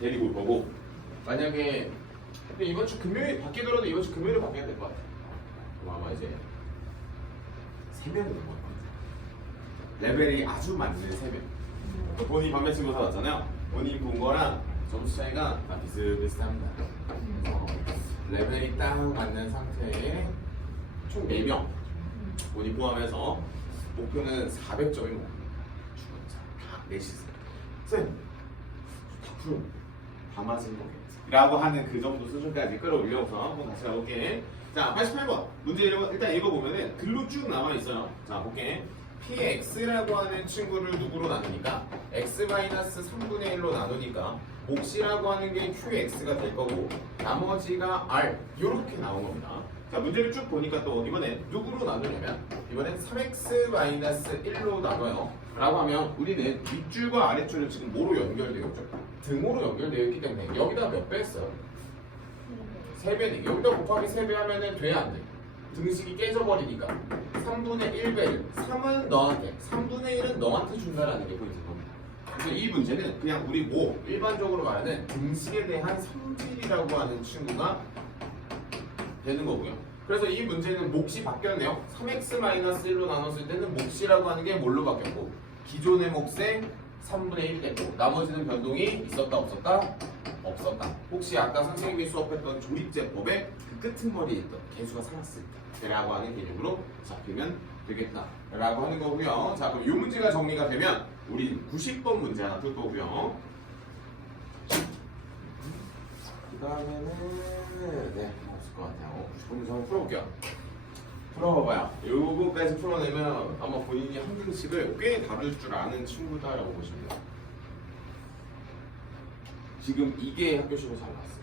데리고 올 거고 만약에 근데 이번 주 금요일 바뀌더라도 이번 주 금요일에 바뀌어야 될 것 같아. 그럼 아마 이제 3명으로 볼 겁니다. 레벨이 아주 맞는 3명. 본인 반면치고사 왔잖아요. 본인 본 거랑 점수 차이가 다 비슷비슷합니다. 그래서 레벨이 딱 맞는 상태에 총 4명 본인 포함해서 목표는 400점이 뭐 다 내시세요. 쌤, 다 풀어. 다 맞은 거겠지. 라고 하는 그 정도 수준까지 끌어올려서 한번 다시 가볼게. 자, 88번 문제 일단 읽어보면은 글로 쭉 남아있어요. 자, 볼게. px라고 하는 친구를 누구로 나누니까 x-3분의 1로 나누니까 몫이라고 하는 게 qx가 될 거고 나머지가 r 이렇게 나온 겁니다. 자, 문제를 쭉 보니까 또 이번엔 누구로 나누냐면 이번엔 3x-1로 나눠요 라고 하면 우리는 윗줄과 아랫줄은 지금 뭐로 연결되어 있죠? 등호로 연결되어 있기 때문에 여기다 몇 배 했어요? 3배네. 여기다 곱하기 3배 하면은 돼 안 돼? 등식이 깨져버리니까 3분의 1배를 3은 너한테 3분의 1은 너한테 준다라는 게 포인트인 겁니다. 그래서 이 문제는 그냥 우리 뭐 일반적으로 말하는 등식에 대한 성질이라고 하는 친구가 되는 거고요. 그래서 이 문제는 몫이 바뀌었네요. 3x-1로 나눴을 때는 몫이라고 하는 게 뭘로 바뀌었고 기존의 몫에 3분의 1이 됐고 나머지는 변동이 있었다 없었다? 없었다. 혹시 아까 선생님이 수업했던 조립제법의 그 끄트머리에 있던 개수가 살았을 때 라고 하는 개념으로 잡히면 되겠다 라고 하는 거고요. 자, 그럼 이 문제가 정리가 되면 우리 90번 문제 하나 풀 거고요. 그 다음에는 네 없을 것 같아요. 90번 문제 한번 풀어볼게요. 풀어봐봐요. 요거까지 풀어내면 아마 본인이 한 등식을 꽤 다룰 줄 아는 친구다라고 보시면 돼요. 지금 이게 학교식으로 잘 나왔어요.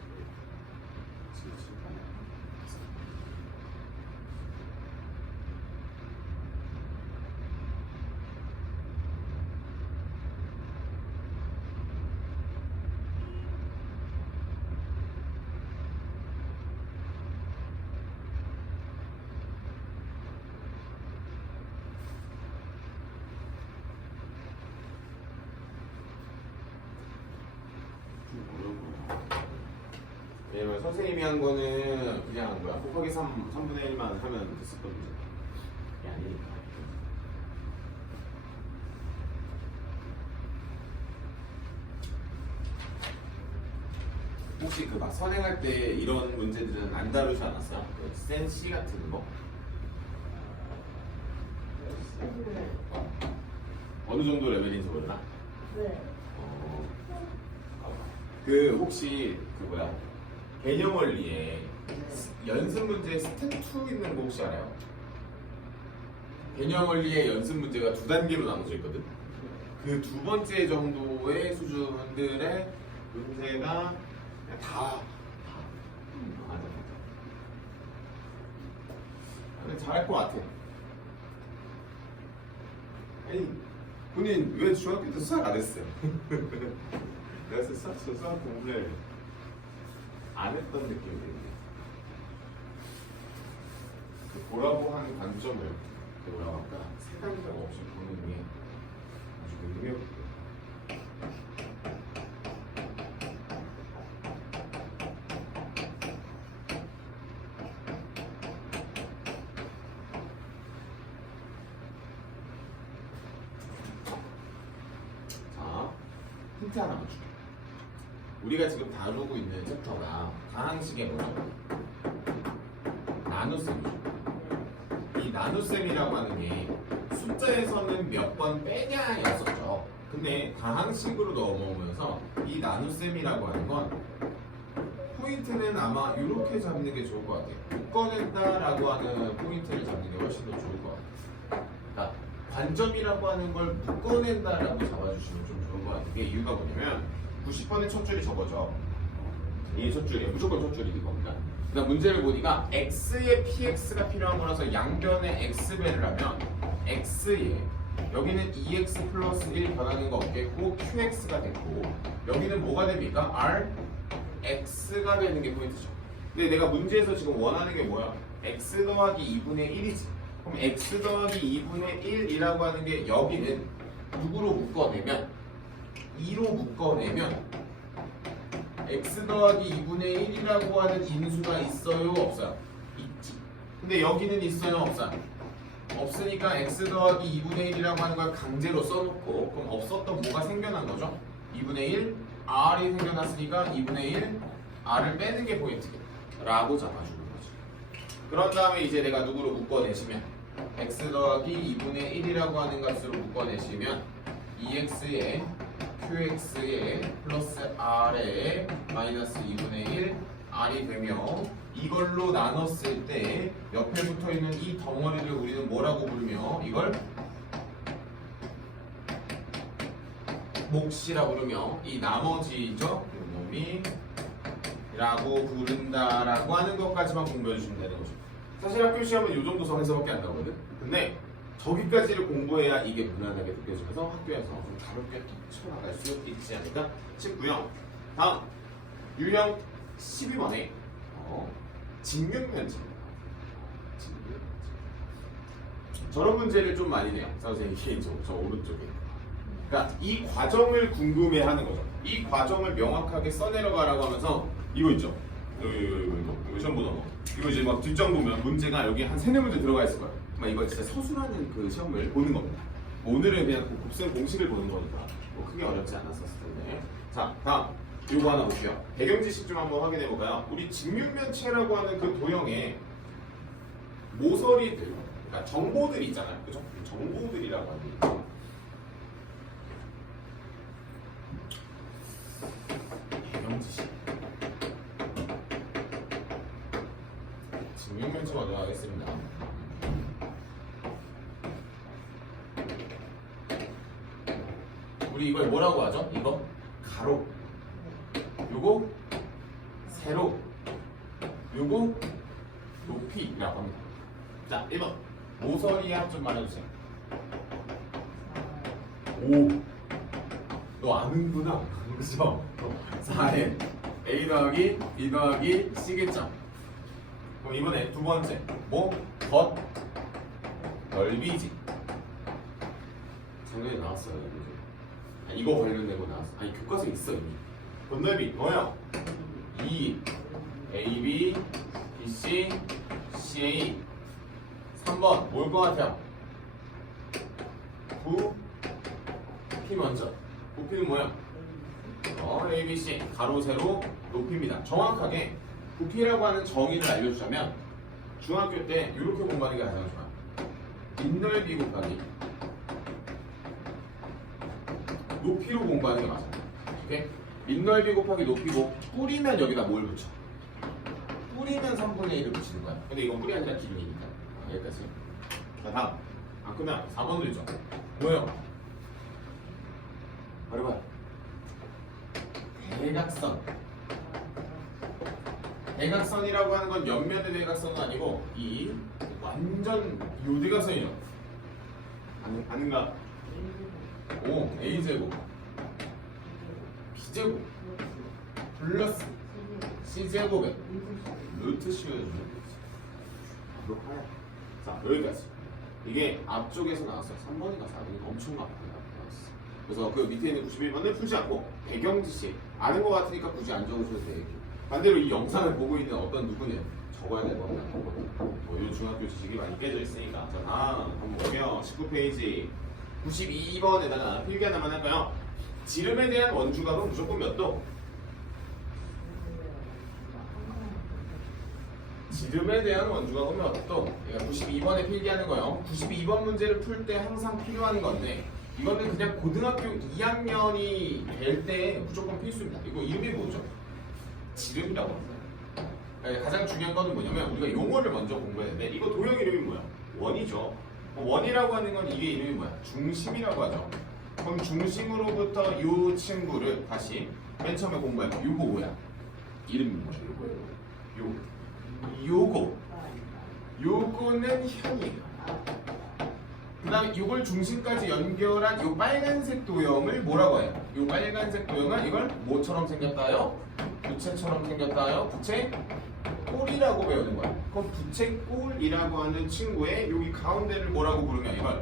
왜냐면 선생님이 한 거는 그냥 뭐야 곱하기 3분의 1만 하면 됐었거든요. 이게 아니니까. 혹시 그 막 선행할 때 이런 문제들은 안 다루지 않았어요? 그 센시 같은 거? 어느 정도 레벨인지 몰라? 네. 그 혹시 그 뭐야 개념 원리에 연습 문제 스텝 2 있는 거 혹시 알아요? 개념 원리의 연습 문제가 2단계로 나눠져 있거든. 그 2번째 정도의 수준들의 문제가 다 맞아. 근데 잘할 것 같아. 아니 본인 왜 중학교 때 수학 안 했어요? 내가 수학 공부를 안 했던 느낌이 드는데 그 보라고 하는 관점을 그 뭐라고 할까 색감각 없이 보는 게 아주 의미없고 자 힌트 하나만 줄게. 우리가 지금 다루고 있는 챕터가 다항식의 뭐죠? 나눗셈이죠. 이 나눗셈이라고 하는 게 숫자에서는 몇 번 빼냐였었죠. 근데 다항식으로 넘어오면서 이 나눗셈이라고 하는 건 포인트는 아마 이렇게 잡는 게 좋을 것 같아요. 묶어낸다라고 하는 포인트를 잡는 게 훨씬 더 좋을 것 같아요. 그러니까 관점이라고 하는 걸 묶어낸다라고 잡아주시면 좀 좋은 것 같아요. 이게 이유가 뭐냐면 90번의 첫 줄이 저거죠. 이 첫 줄이에요. 무조건 첫 줄이 겁니다. 그다음 문제를 보니까 x의 px가 필요한 거라서 양변에 x배를 하면 x에 여기는 2x 플러스 1 변하는 거 없겠고 qx가 됐고 여기는 뭐가 됩니까? r x가 되는 게 포인트죠. 근데 내가 문제에서 지금 원하는 게 뭐야? x 더하기 2분의 1이지. 그럼 x 더하기 2분의 1이라고 하는 게 여기는 누구로 묶어내면 2로 묶어내면 x 더하기 2분의 1이라고 하는 인수가 있어요? 없어요? 있지. 근데 여기는 있어요? 없어요? 없으니까 x 더하기 2분의 1이라고 하는 걸 강제로 써놓고 그럼 없었던 뭐가 생겨난 거죠? 2분의 1 r이 생겨났으니까 2분의 1 r을 빼는 게 포인트라고 잡아주는 거지. 그런 다음에 이제 내가 누구로 묶어내시면 x 더하기 2분의 1이라고 하는 값으로 묶어내시면 2x에 qx에 플러스 r에 마이너스 2분의 1 r이 되며 이걸로 나눴을 때 옆에 붙어있는 이 덩어리를 우리는 뭐라고 부르며 이걸 몫이라고 부르며 이 나머지죠 놈이 라고 부른다라고 하는 것까지만 공부해 주시면 되는 거죠. 사실 학교 시험은 이 정도 선에서밖에 안 나오거든. 근데 저기까지를 공부해야 이게 무난하게 느껴지면서 학교에서 가볍게 쳐나갈 수 있지 않을까 싶고요. 다음 유형 12번에 직육면체. 저런 문제를 좀 많이 내요. 선생님이 저 오른쪽에. 그러니까 이 과정을 궁금해하는 거죠. 이 과정을 명확하게 써내려가라고 하면서 이거 있죠. 이거 시험 보는 거. 이거 이제 막 뒷장 보면 문제가 여기 한 3-4문제 들어가 있을 거예요. 막 이거 진짜 서술하는 그 시험을 보는 겁니다. 오늘은 그냥 곱셈 공식을 보는 거니까 뭐 크게 어렵지 않았었을 텐데. 자, 다음 요거 하나 볼게요. 배경 지식 좀 한번 확인해 볼까요? 우리 직육면체라고 하는 그 도형에 모서리들, 그러니까 정보들이 있잖아요. 그죠? 정보들이라고 하는 게 있죠. 배경 지식. 직육면체 먼저 하겠습니다. 우리 이걸 뭐라고 하죠? 이거 가로, 요거 세로, 요거 높이라고 합니다. 자, 1번 모서리 합 좀 말해주세요. 오, 너 아는구나. 그죠? 4에 a 더하기 b 더하기 c겠죠? 그럼 이번에 두 번째 뭐? 겉 넓이지. 작년에 나왔어요. 이거 관련된 거 나왔어. 아니 교과서에 있어 이미. 겉넓이 뭐야? 2 AB BC CA. 3번 뭘 것 같아요? P 먼저. 부피는 뭐야? ABC 가로 세로 높이입니다. 정확하게 부피라고 하는 정의를 알려주자면 중학교 때 이렇게 공부하는 게 가장 좋아요. 밑넓이 곱하기 높이로 공부하는 게 맞아요. 오케이? 밑넓이 곱하기 높이고 뿌리면 여기다 뭘 붙여? 뿌리면 3분의 1을 붙이는 거야. 근데 이건 뿌리 아니라 기준이니까. 여기까지. 자, 다음. 안 끝나. 4번도 있죠. 뭐예요? 말해봐요. 대각선. 대각선이라고 하는 건 옆면의 대각선은 아니고 이 완전 요 대각선이죠. 아는가? 오, A제곱 B제곱 플러스 C제곱에 루트 씌워주는 거지. 자, 여기까지. 이게 앞쪽에서 나왔어요. 3번인가 4번인가 엄청 앞에 나왔어. 그래서 그 밑에 있는 91번을 풀지 않고 배경지식 아는 것 같으니까 굳이 안 적으셔도 돼요. 반대로 이 영상을 보고 있는 어떤 누구는 적어야 될 겁니다. 이 중학교 지식이 많이 깨져 있으니까. 자, 다음 한번 볼게요. 19페이지 92번에다가 필기 하나만 할까요? 지름에 대한 원주각은 무조건 몇 도? 지름에 대한 원주각은 몇 도? 그러니까 92번에 필기하는 거요. 92번 문제를 풀 때 항상 필요한 건데 이거는 그냥 고등학교 2학년이 될 때 무조건 필수입니다. 이거 이름이 뭐죠? 지름이라고 합니다. 가장 중요한 거는 뭐냐면 우리가 용어를 먼저 공부해야 되는데 이거 도형 이름이 뭐야? 원이죠. 원이라고 하는 건 이게 이름이 뭐야? 중심이라고 하죠. 그럼 중심으로부터 이 친구를 다시 맨 처음에 공부해봐. 요거 뭐야? 이름이 뭐야? 요거는 현이에요. 그 다음에 이걸 중심까지 연결한 이 빨간색 도형을 뭐라고 해요? 이 빨간색 도형은 이걸 뭐처럼 생겼다요? 부채처럼 생겼다요? 부채 꼴이라고 배우는 거야. 그럼 부채 꼴이라고 하는 친구의 여기 가운데를 뭐라고 부르며 이걸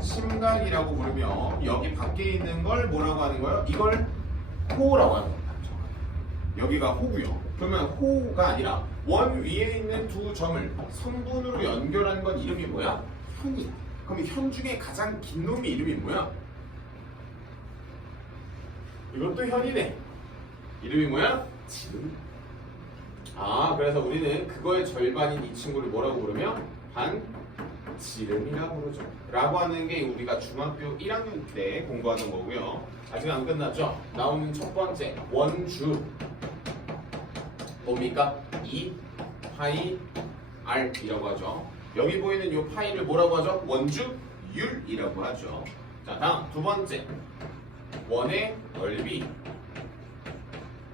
중심각이라고 부르며 여기 밖에 있는 걸 뭐라고 하는 거예요? 이걸 코라고 하는 겁니다. 여기가 호고요. 그러면 호가 아니라 원 위에 있는 두 점을 성분으로 연결한 건 이름이 뭐야? 현이야. 그럼 현 중에 가장 긴 놈이 이름이 뭐야? 이것도 현이네. 이름이 뭐야? 지름. 아, 그래서 우리는 그거의 절반인 이 친구를 뭐라고 부르면 반지름이라고 부르죠. 라고 하는 게 우리가 중학교 1학년 때 공부하던 거고요. 아직 안 끝났죠? 나오는 첫 번째 원주 뭡니까? 2 파이 r이라고 하죠. 여기 보이는 이 파이를 뭐라고 하죠? 원주율이라고 하죠. 자, 다음 두 번째 원의 넓이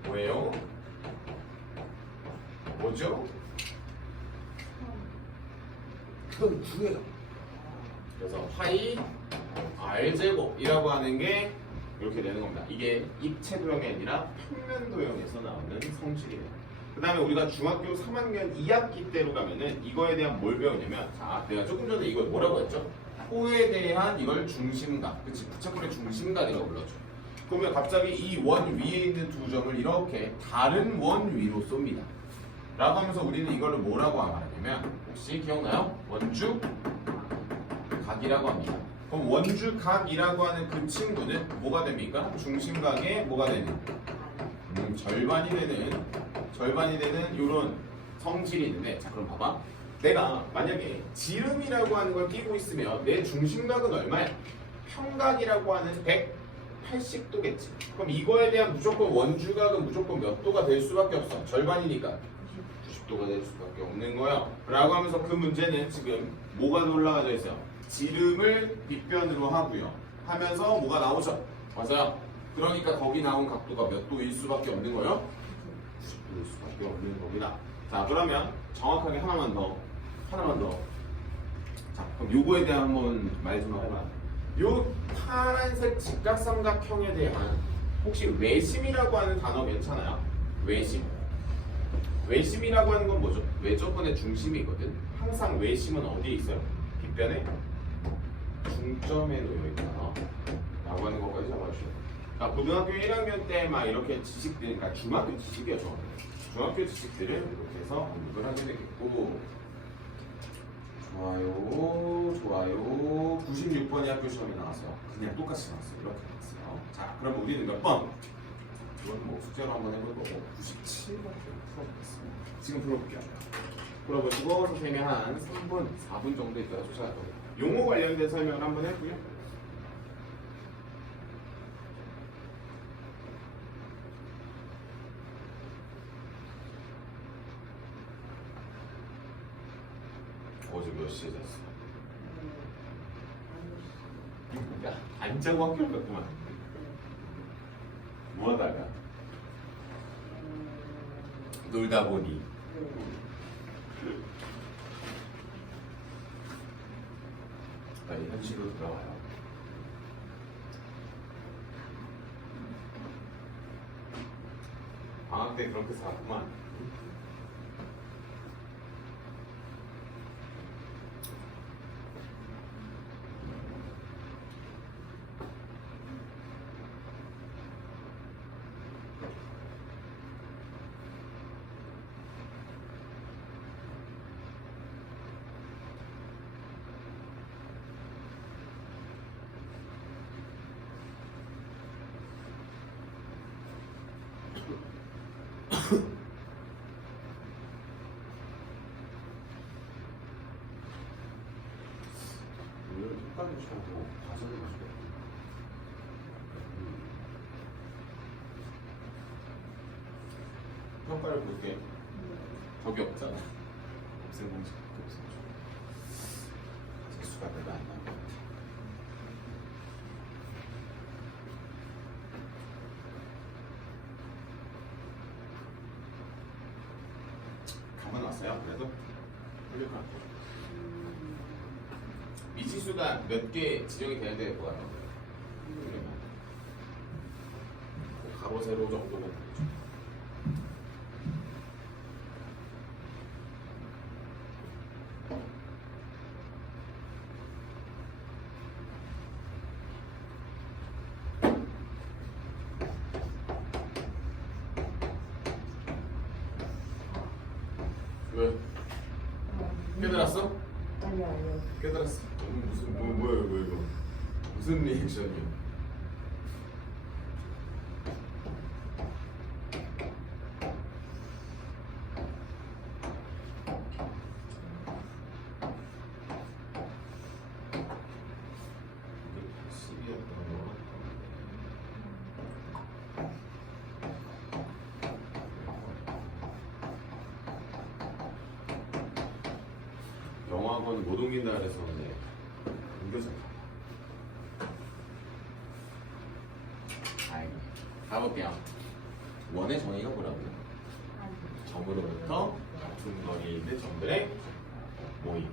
뭐예요? 뭐죠? 그건 9예요. 그래서 파이 r제곱이라고 하는 게 이렇게 되는 겁니다. 이게 입체 도형이 아니라 평면 도형에서 나오는 성질이에요. 그 다음에 우리가 중학교 3학년 2학기 때로 가면은 이거에 대한 뭘 배우냐면, 자, 내가 조금 전에 이걸 뭐라고 했죠? 호에 대한 이걸 중심각, 그치? 부착물의 중심각이라고 불렀죠. 그러면 갑자기 이 원 위에 있는 두 점을 이렇게 다른 원 위로 쏩니다. 라고 하면서 우리는 이거를 뭐라고 말하냐면, 혹시 기억나요? 원주 각이라고 합니다. 그럼 원주 각이라고 하는 그 친구는 뭐가 됩니까? 중심각의 뭐가 되는? 절반이 되는 이런 성질이 있는데, 자, 그럼 봐봐. 내가 만약에 지름이라고 하는 걸 끼고 있으면 내 중심각은 얼마야? 평각이라고 하는 180도겠지. 그럼 이거에 대한 무조건 원주각은 무조건 몇 도가 될 수밖에 없어. 절반이니까 90도가 될 수밖에 없는 거야. 라고 하면서 그 문제는 지금 뭐가 올라가져 있어요? 지름을 빗변으로 하고요. 하면서 뭐가 나오죠? 맞아요. 그러니까 거기 나온 각도가 몇 도일 수밖에 없는 거예요? 90도일 수밖에 없는 겁니다. 자, 그러면 정확하게 하나만 더. 자, 그럼 요거에 대한 한번 말 좀 해봐. 요 파란색 직각삼각형에 대한 혹시 외심이라고 하는 단어 괜찮아요? 외심. 외심이라고 하는 건 뭐죠? 외접근의 중심이거든. 항상 외심은 어디에 있어요? 빗변에 중점에 놓여 있다. 라고 하는 것까지 잡아주시면. 그러니까 고등학교 1학년 때 막 이렇게 지식들, 그러니까 중학교 지식이죠. 중학교 지식들을 이렇게 해서 공부를 하게 되겠고. 좋아요. 96번이 학교 시험에 나왔어요. 그냥 똑같이 나왔어요. 이렇게 나왔어요. 자, 그럼 우리는 몇 번? 이건 뭐 숙제로 한번 해볼 거고 97번 풀어보겠습니다. 지금 풀어볼게요. 풀어보시고 선생님이 한 3분, 4분 정도 있다가 쫓아갈 거예요. 용어 관련된 설명을 한번 해볼게요. 어제 몇 시에 잤어? 야, 안 자고 학교를 갔구만. 뭐 하다가? 놀다 보니. 빨리 현실로 돌아와요. 방학 때 그렇게 살았구만. 오늘 톡까지 쳐고 가서는 마시고. 평가를 볼게. 적이 없잖아. 없앤 공식밖에 없어. 재수가 내가 안 나온 것 같아. 가만 왔어요. 그래도 훌륭한. 미지수가 몇 개 지정이 돼야 될 것 같아요. 가로 세로 정도면 되죠. 깨달았어? 아니요. 깨달았어. 무슨 뭐야 이거? 무슨 리액션이야? 영어학원 못 옮긴다 그래서 근데 옮겨졌다. 다행이네. 가볼게요. 원의 정의가 뭐라고요? 점으로부터 같은 거리에 있는 점들의 모임.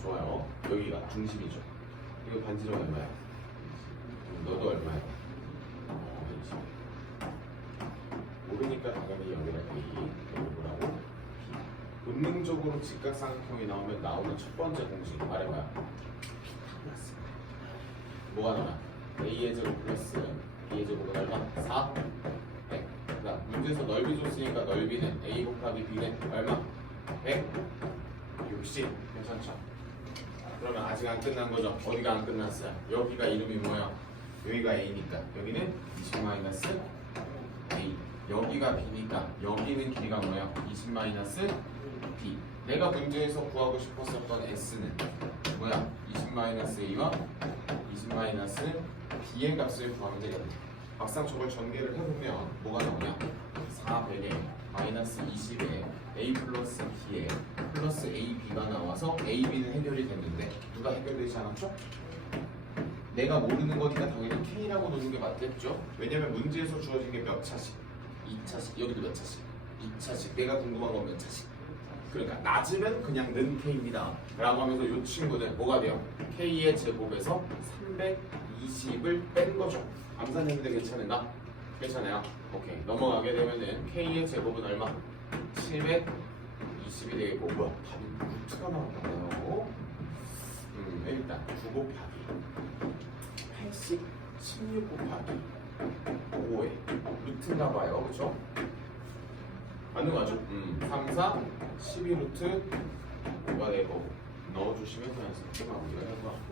좋아요. 여기가 중심이죠. 이거 반지름 얼마야? 너도 얼마야? 20. 모르니까 당연히 여기다 A, 여기 뭐라고? 본능적으로 직각삼각형이 나오면 나오는 첫 번째 공식 말해봐요. 플러스. 뭐가 나와? A의 제곱 플러스 B의 제곱은 얼마? 4? 100. 그다음 문제에서 넓이 줬으니까 넓이는 A 곱하기 B는 얼마? 100? 60. 괜찮죠? 그러면 아직 안 끝난 거죠? 어디가 안 끝났어요? 여기가 이름이 뭐야? 여기가 A니까 여기는 20 A. 여기가 B니까 여기는 길이가 뭐야? 20 B. 내가 문제에서 구하고 싶었었던 S는 뭐야? 20 A와 20 B의 값을 구하면 되거든. 막상 저걸 전개를 해보면 뭐가 나오냐? 400에 마이너스 20에 A 플러스 B에 플러스 AB가 나와서 AB는 해결이 됐는데 누가 해결되지 않았죠? 내가 모르는 거니까 당연히 K라고 놓는 게 맞겠죠? 왜냐면 문제에서 주어진 게 몇 차씩? 2차씩. 여기도 몇 차씩? 2차씩. 내가 궁금한 건 몇 차씩? 그러니까 낮으면 그냥 는 K입니다 라고 하면서 이 친구는 뭐가 돼요? K의 제곱에서 320을 뺀 거죠. 암산했는데 괜찮은가? 괜찮아요? 오케이. 넘어가게 되면은 K의 제곱은 얼마? 720이 되겠고 뭐야? 답이 루트가 나왔나요? 일단 9 곱하기 80 16 곱하기 5에 루트인가 봐요. 그쵸? 맞는 거죠? 3, 4, 12 루트 5가 되고 넣어주시면 자연스럽게 마무리가 될 것 같고.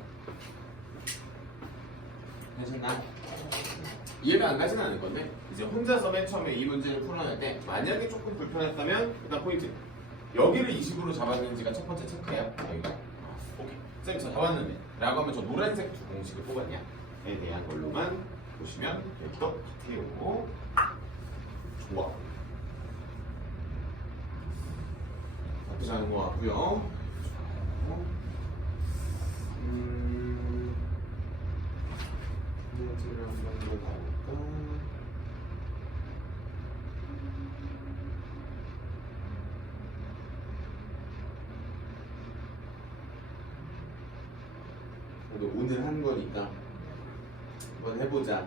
괜찮나? 이해가 안 가진 않을 건데 이제 혼자서 맨 처음에 이 문제를 풀어낼 때 만약에 조금 불편했다면 일단 포인트 여기를 20으로 잡았는지가 첫 번째 체크예요. 여기가 오케이 쌤 저 잡았는데 라고 하면 저 노란색 두 공식을 뽑았냐에 대한 걸로만 보시면 여기도 같아요. 좋아. 나쁘지 않은 것 같고요. 좋아요. 문제를 한번 더 가볼까? 그래도 오늘 한 거니까 한번 해보자.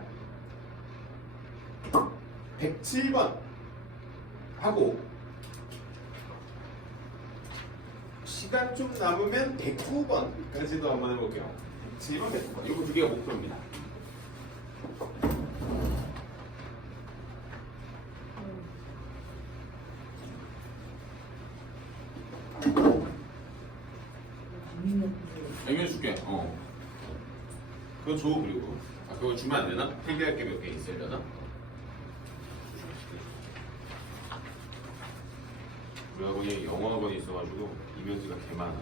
107번 하고 시간 좀 남으면 109번까지도 한번 해볼게요. 107번, 109번 이거 두 개가 목표입니다. 알려줄게. 그거 줘. 그리고 그거 주면 안 되나? 필기할 게 몇 개 있으려나? 우리 학원이 영어 학원이 있어가지고 이면지가 개 많아.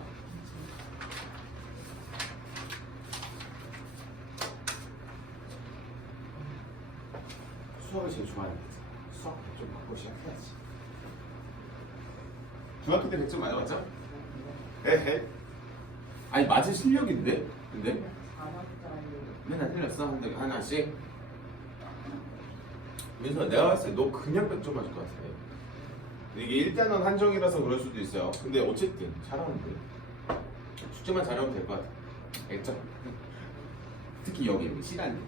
수학을 제일 좋아하는 수학 100점 받고 시작해야지. 중학교 때 100점 맞아봤죠? 에헤. 아니 맞을 실력인데? 근데? 맨날 틀렸어? 하나씩? 민서 내가 봤을 때 너 그냥 100점 맞을 것 같아. 이게 일단은 한정이라서 그럴 수도 있어요. 근데 어쨌든 잘하는데 숙제만 잘하면 될 것 같아. 알겠죠? 특히 여기 시간이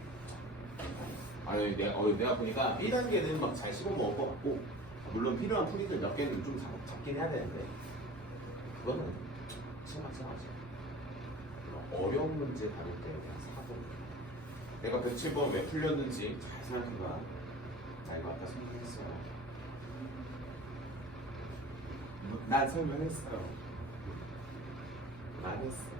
아니 내가 보니까 1단계는 막 잘 씹어 먹을 것 같고 물론 필요한 풀이들 몇 개는 좀 잡긴 해야 되는데 그거는 마찬가지야. 어려운 문제 다룰 때 그냥 사고 내가 107번 왜 풀렸는지 잘 생각해봐. 나 이거 아까 설명했어요. 난 설명했어요. 잘했어.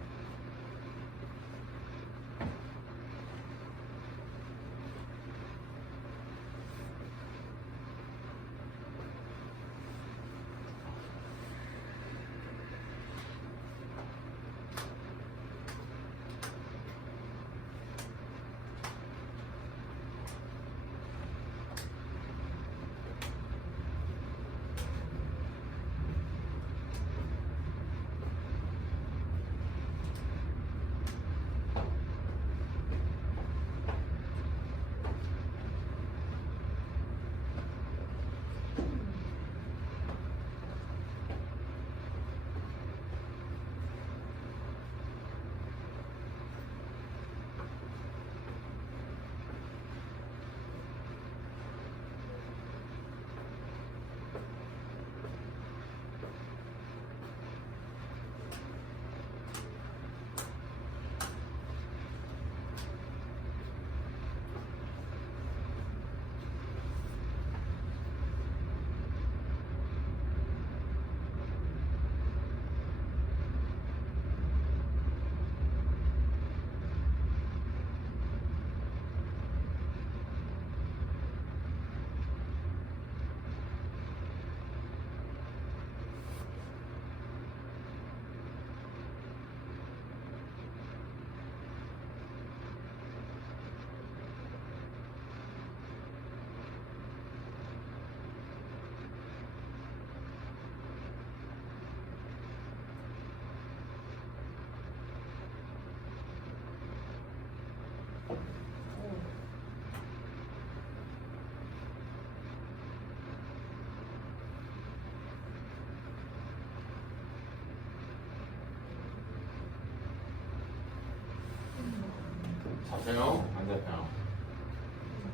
잡혀요? 안 잡혀요?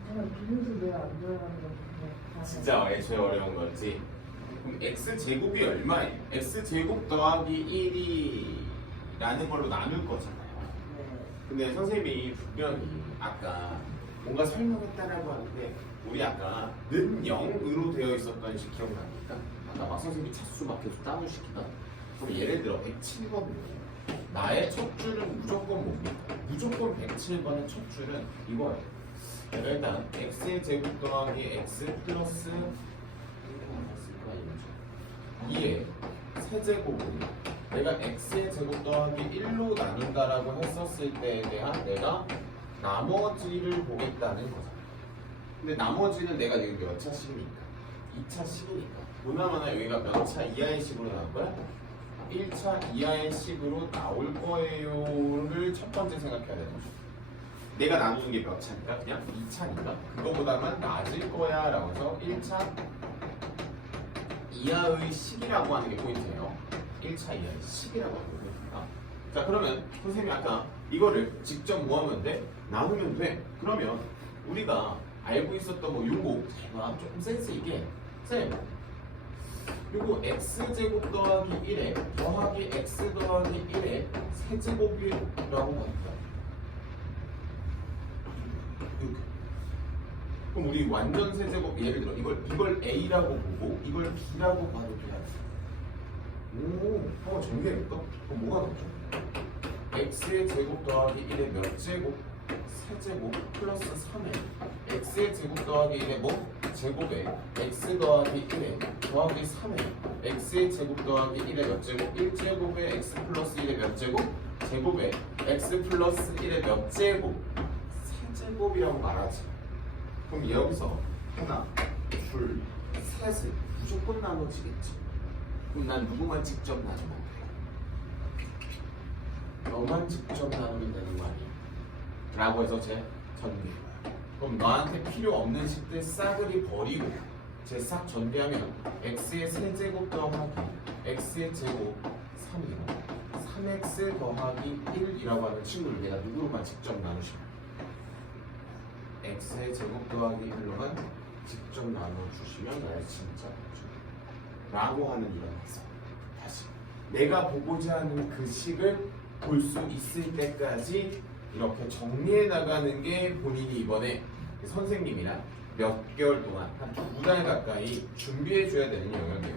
제가 비누도 내가 안 들어가는 거 같은데. 진짜 애초에 어려운 거지. 그럼 x제곱이 얼마예요? x제곱 더하기 1이라는 걸로 나눌 거잖아요. 네. 근데 선생님이 분명히 아까 뭔가 설명했다라고 하는데 우리 아까 는 0으로 되어 있었던 식 기억납니까? 아까 막 선생님이 차수 막 계속 따로시키던. 그럼 예를 들어 107번 나의 첫 줄은 무조건 뭡니까? 무조건 107번의 첫 줄은 이거예요. 내가 일단 x의 제곱 더하기 x 플러스 2의 세제곱은 내가 x의 제곱 더하기 1로 나눈다라고 했었을 때에 대한 내가 나머지를 보겠다는 거잖아. 근데 나머지는 내가 지금 몇 차식이니까? 2차식이니까. 보나마나 여기가 몇 차 이하의 식으로 나올 거야? 1차 이하의 식으로 나올 거예요를 첫 번째 생각해야 되는 거죠. 내가 나누는 게 몇 차니까? 그냥 2차니까 그거보다만 낮을 거야 라고 해서 1차 이하의 식이라고 하는 게 포인트예요. 1차 이하의 식이라고 하는 게 포인트입니다. 자, 그러면 선생님이 아까 이거를 직접 뭐 하면 돼? 나누면 돼. 그러면 우리가 알고 있었던 뭐 요거 제가 조금 센스 있게 쌤 요거 x제곱 더하기 1에 더하기 x 더하기 1에 세제곱이라고 합니다. 이렇게. 그럼 우리 완전 세제곱 예를 들어 이걸 a라고 보고 이걸 b라고 봐도 돼요. 오, 한번 정리해볼까? 그럼 뭐가 나오죠? x의 제곱 더하기 1의 몇 제곱? 세제곱 플러스 3에 x의 제곱 더하기 1의 뭐? 제곱에 x 더하기 1에 더하기 3에 x의 제곱 더하기 1의 몇 제곱? 1제곱에 x 플러스 1의 몇 제곱? 제곱에 x 플러스 1의 몇 제곱? 세제곱이라고 말하지. 그럼 여기서 하나, 둘, 셋을 무조건 나눠지겠지. 그럼 난 누구만 직접 나누면 돼? 너만 직접 나누면 되는 거 아니야? 라고 해서 제 전개해봐요. 그럼 너한테 필요 없는 식들 싸그리 버리고 제 싹 전개하면 x의 세제곱 더하기 x의 제곱 3이고 3x 더하기 1이라고 하는 친구를 내가 누구로만 직접 나누시면 x의 제곱 더하기 1로만 직접 나눠주시면 나의 진짜 라고 하는 이런 학습. 다시 내가 보고자 하는 그 식을 볼 수 있을 때까지 이렇게 정리해 나가는 게 본인이 이번에 선생님이랑 몇 개월 동안 한 2달 가까이 준비해 줘야 되는 영역이에요.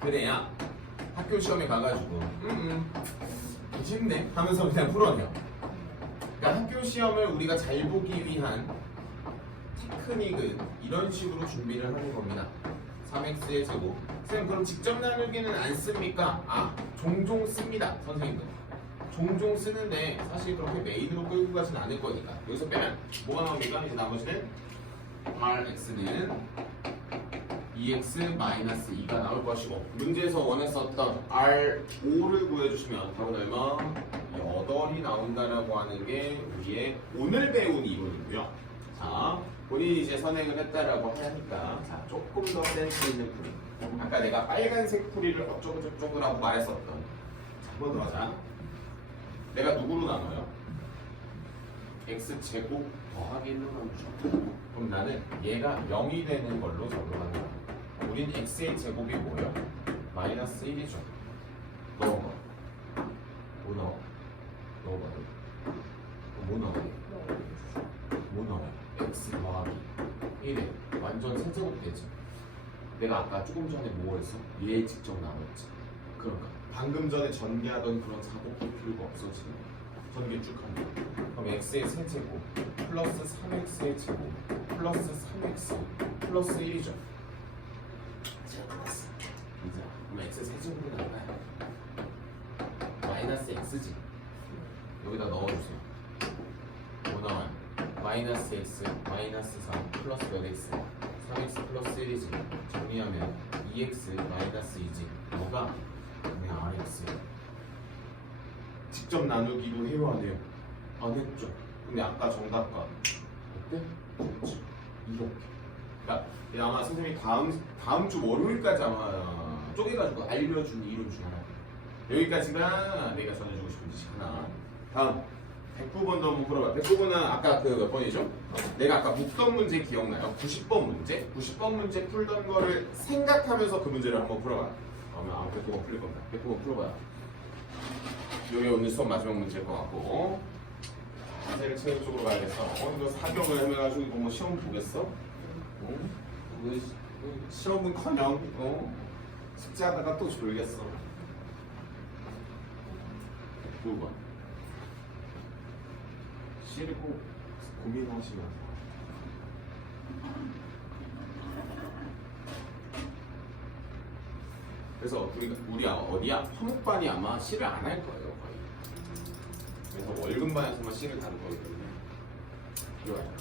그래야 학교 시험에 가가지고 쉽네 하면서 그냥 풀어내요. 그러니까 학교 시험을 우리가 잘 보기 위한 테크닉은 이런 식으로 준비를 하는 겁니다. 3x의 제곱. 선생님 그럼 직접 나누기는 안 씁니까? 아 종종 씁니다 선생님들. 종종 쓰는데 사실 그렇게 메인으로 끌고 가진 않을 거니까 여기서 빼면 뭐가 나옵니까? 이제 나머지는 rx는 2x-2가 나올 것이고 문제에서 원했었던 r5를 구해주시면 답은 얼마? 8이 나온다라고 하는 게 우리의 오늘 배운 이론이고요. 자, 본인이 이제 선행을 했다라고 하니까 자, 조금 더 센스 있는 풀이. 아까 내가 빨간색 풀이를 어쩌고저쩌고 라고 말했었던 자, 한번 더 하자. 내가 누구로 나눠요? x제곱 더하기 1로 나누죠. 그럼 나는 얘가 0이 되는 걸로 적용하는 거야. 우린 x의 제곱이 뭐예요? 마이너스 1이죠. 넣어봐. 뭐 넣어? 넣어봐. 뭐 넣어? 뭐 넣어? x 더하기 1에 완전 세제곱 되지. 내가 아까 조금 전에 뭐 했어? 얘 직접 나눴지. 그러니까 방금 전에 전개하던 그런 사고기 필요가 없어지는 거야. 전개 쭉 하는 거야. 그럼 x의 세제곱 플러스 3x의 제곱 플러스 3x 플러스 1이죠. 제가 끝났어. 이제 그럼 x 세제곱이 나와요. 마이너스 x지. 여기다 넣어주세요. 뭐 나와요? 마이너스 x 마이너스 3 플러스 몇 x 3x 플러스 1이지. 정리하면 2x 마이너스 2지. 뭐가? 그냥 rx. 직접 나누기도 해요 안 해요? 안 했죠. 근데 아까 정답과 어때? 그렇지. 이렇게. 그러니까 아마 선생님이 다음 주 월요일까지 아마 쪼개가지고 알려준 이론 중 하나. 여기까지가 내가 전해주고 싶은 지식 하나. 다음 109번도 한번 풀어봐. 109번은 아까 그 몇 번이죠? 내가 아까 묻던 문제 기억나요? 90번 문제? 90번 문제 풀던 거를 생각하면서 그 문제를 한번 풀어봐. 그러면 아마 109번 풀릴 겁니다. 109번 풀어봐요. 이게 오늘 수업 마지막 문제일 것 같고 자세를 체육 쪽으로 가야겠어. 이거 사경을 해가지고 이거 뭐 시험 보겠어? 시험은커녕 숙제하다가 또 졸겠어. 9번 C를 꼭 고민하시면서 그래서 우리 어디야? 화목반이 아마 C를 안 할 거예요 거의. 그래서 월급반에서만 C를 다룰 거기 때문에 필요해요.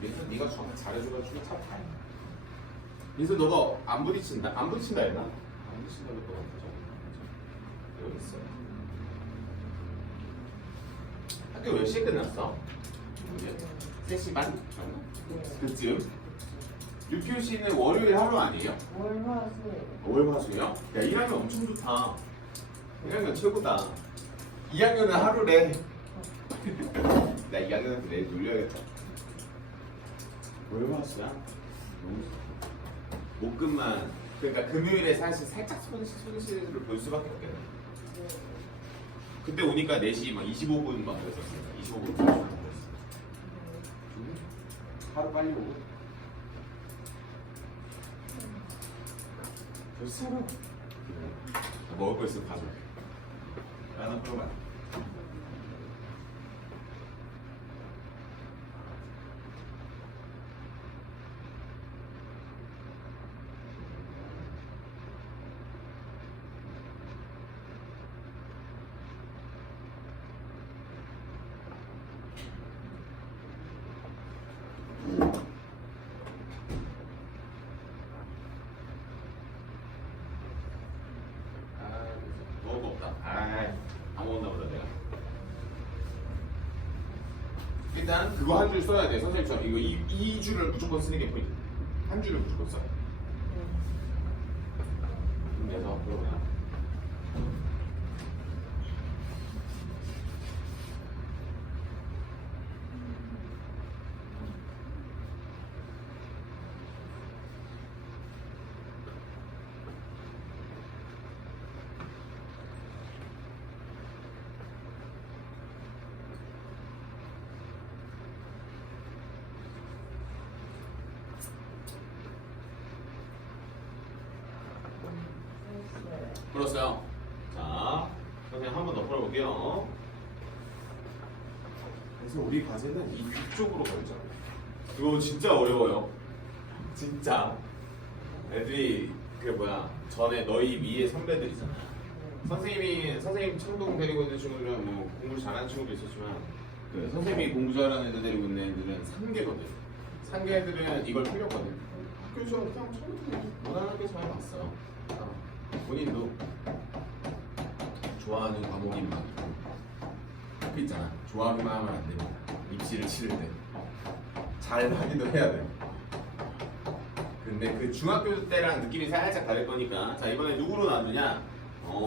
민수 네가 정말 잘해줘가지고 참 다행이야. 민수 너가 안 부딪힌다? 안 부딪힌다 했나? 안 부딪힌다고 또 같아. 여기 있어. 학교 몇 시에 끝났어? 3시 반? 그쯤? 6교시는 월요일 하루 아니에요? 월화수요? 야 1학년 엄청 좋다. 1학년 최고다. 2학년은 하루래. 나 2학년한테 내일 놀려야겠다. 월화수야? 너무 좋다. 목금만 그러니까 금요일에 사실 살짝 손실을 볼 수밖에 없겠네. 그때 오니까 4시 막 25분 막 그랬었으니까 25분 그랬어. 하루 빨리 오고. 벌써 먹을 거 있으면 가져올게. 하나 풀어봐. 먹을 거 없다. 안 먹었나 보다 내가. 일단 그거 한 줄 써야 돼. 선생님처럼 이거 이 줄을 무조건 쓰는 게 포인트. 한 줄을 무조건 써야 돼. 그래서 그러면 풀었어요. 자, 선생님 한 번 더 풀어볼게요. 그래서 우리 과제는 이 뒤쪽으로 걸자. 이거 진짜 어려워요. 진짜. 애들이 그 뭐야 전에 너희 위에 선배들이잖아. 선생님 창동 데리고 있는 친구들은 뭐 공부 잘하는 친구도 있었지만 그 선생님이 공부 잘하는 애들 데리고 있는 애들은 상계거든. 상계 애들은 이걸 틀렸거든. 학교에서 그냥 처음부터 무난하게 잘 봤어요. 본인도 좋아하는 과목이 많고 그 있잖아. 좋아하기만 하면 안 됩니다. 입시를 치를 때 잘 하기도 해야 돼요. 근데 그 중학교 때랑 느낌이 살짝 다를 거니까 자 이번에 누구로 나누냐?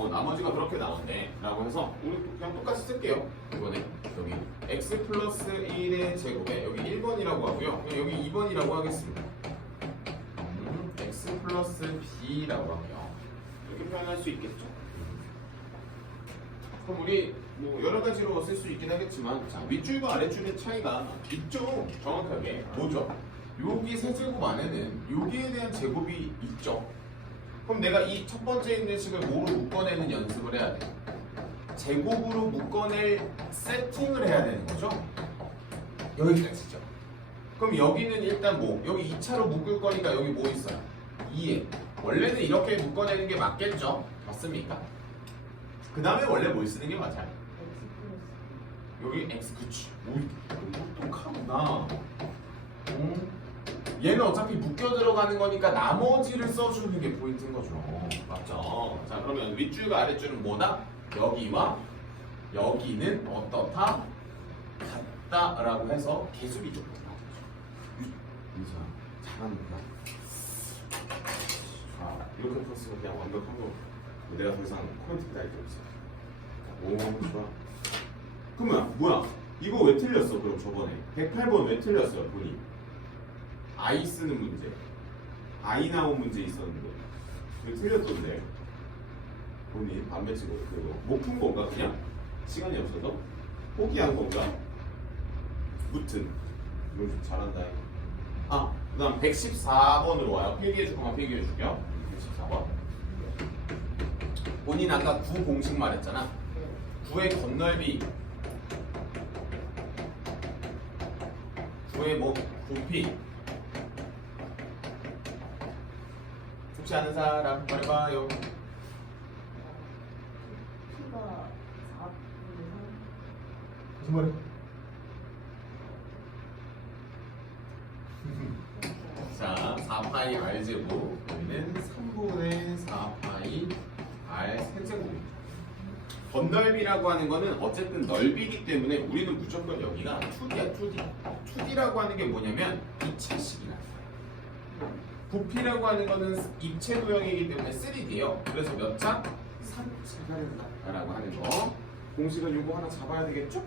나머지가 그렇게 나온대 라고 해서 우리 그냥 똑같이 쓸게요. 이번에 여기 x 플러스 1의 제곱에 여기 1번이라고 하고요. 그냥 여기 2번이라고 하겠습니다. x 플러스 b라고 하고요. 이렇게 표현할 수 있겠죠? 그럼 우리 뭐 여러 가지로 쓸 수 있긴 하겠지만 자 윗줄과 아랫줄의 차이가 있죠. 정확하게 뭐죠? 여기 세제곱 안에는 여기에 대한 제곱이 있죠. 그럼 내가 이 첫 번째 있는 식을 뭐로 묶어내는 연습을 해야 돼. 제곱으로 묶어낼 세팅을 해야 되는 거죠. 여기까지죠. 그럼 여기는 일단 뭐 여기 2차로 묶을 거니까 여기 뭐 있어요? 2에 원래는 이렇게 묶어내는 게 맞겠죠? 맞습니까? 그 다음에 원래 뭘 쓰는 게 맞아요? 여기 x 그치. 오, 똑똑하구나. 얘는 어차피 묶여 들어가는 거니까 나머지를 써주는 게 포인트인 거죠. 맞죠? 자 그러면 윗줄과 아랫줄은 뭐다? 여기와 여기는 어떻다? 같다라고 해서 계수비죠. 인사 잘한다. 자 이렇게 풀었으면 그냥 완벽한 거. 내가 더 이상 코멘트 달게 없어. 오 좋아. 그러면 뭐야? 이거 왜 틀렸어? 그럼 저번에 108번 왜 틀렸어요? 본인 I 쓰는 문제 I 나온 문제 있었는데 왜 틀렸던데? 본인 안 맺힌 거 그거 못 푼 건가 그냥? 시간이 없어서? 포기한 건가? 무튼 이거 좀 잘한다. 그 다음 114번으로 와요. 필기해줄 거면 필기해줄게요. 114번 본인 아까 9 공식 말했잖아. 9의 건널비 9의 뭐 부피 좋지 않은 사람 말해봐요. P가 4분의 3. 무슨 말이야? 자 4파이 R제곱 여기는 3분의 4파이 R 세제곱입니다. 건널비라고 하는 거는 어쨌든 넓이기 때문에 우리는 무조건 여기가 2D야 2D. 2D라고 하는 게 뭐냐면 2차식이나 부피라고 하는 거는 입체 도형이기 때문에 3D예요. 그래서 몇 차? 3차가 라고 하는 거. 공식은 요거 하나 잡아야 되겠죠?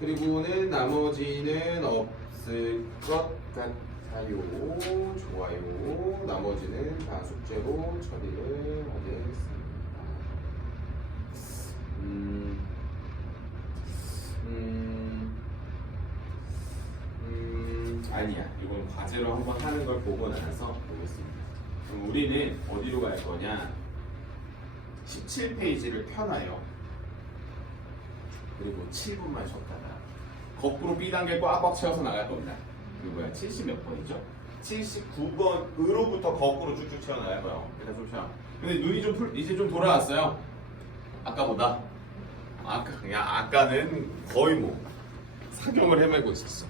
그리고는 나머지는 없을 것 같아요. 좋아요. 나머지는 다 숙제로 처리를 하겠습니다. 아니야. 이건 과제로 한번 하는 걸 보고 나서 보겠습니다. 그럼 우리는 어디로 갈 거냐? 17페이지를 펴놔요. 그리고 7분만 쉬었다가 거꾸로 B단계 꽉꽉 채워서 나갈 겁니다. 그 뭐야? 70 몇 번이죠? 79번으로부터 거꾸로 쭉쭉 채워 나갈 거예요. 일단 좀 쉬어. 근데 눈이 좀 이제 좀 돌아왔어요. 아까보다. 아까는 거의 뭐 사경을 헤매고 있었어.